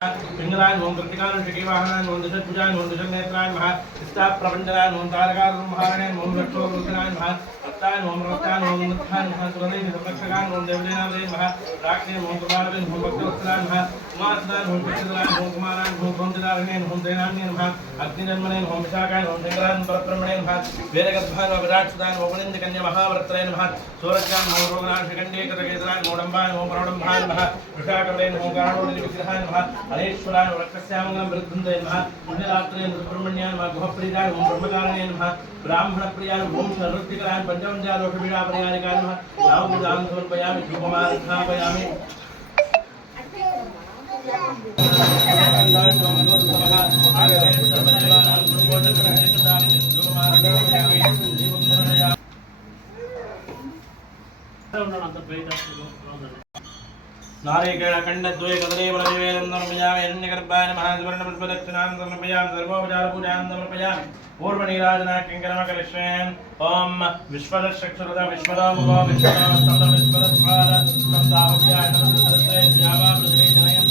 पिंगलान ओम कृतिकान शकीवाहनान ओम दशभुजान ओम दशनेत्रान महा स्था प्रपंचनान ओम तारकान महारणेन ओम लक्ष्मण रुद्रान महा रक्तान ओम मुत्थान महा सुरने संरक्षकान ओम देवदेनावे महा राक्षे ओम कुमारवेन ओम भक्तवत्सलान महा उमासनान ओम पितृलान ओम कुमारान ओम भोमदारणेन ओम देनान्यन महा अग्निजन्मनेन ओम विशाखान ओम देवरान परब्रह्मणेन महा वेदगद्भान विराट्सुदान ओम वनिंद कन्या महाव्रत्रेन महा सूरजान ओम रोगनान शिखंडे कतकेतरान ओम डंबान ओम प्रणडंबान महा विशाखवेन ओम गाणोन विग्रहान महा अनेश्वरान वक्रस्यामंगलम वृद्धंते नमः पुण्यरात्रेन सुब्रह्मण्यान नमः गुहप्रियान ओम ब्रह्मकारणेन नमः ब्राह्मणप्रियान ओम सर्वज्ञकरान पंचमंजालोकपीडा परिहारिकान नमः नामदान समर्पयामि धूपमान स्थापयामि नारिकेल खंडद्वय कदलीफल निवेदनं समर्पयामि हिरण्यगर्भाय नमः सुवर्णपुष्पदक्षिणां समर्पयामि सर्वोपचारपूजां समर्पयामि पूर्वनीराजनां किङ्करमकरिष्येन् ॐ विश्वदक्षक्षरदा विश्वदामुखो विश्वदास्तम्भ विश्वदस्वाद स्कन्दाहुभ्याय नमः श्यामा पृथिवी जनयन्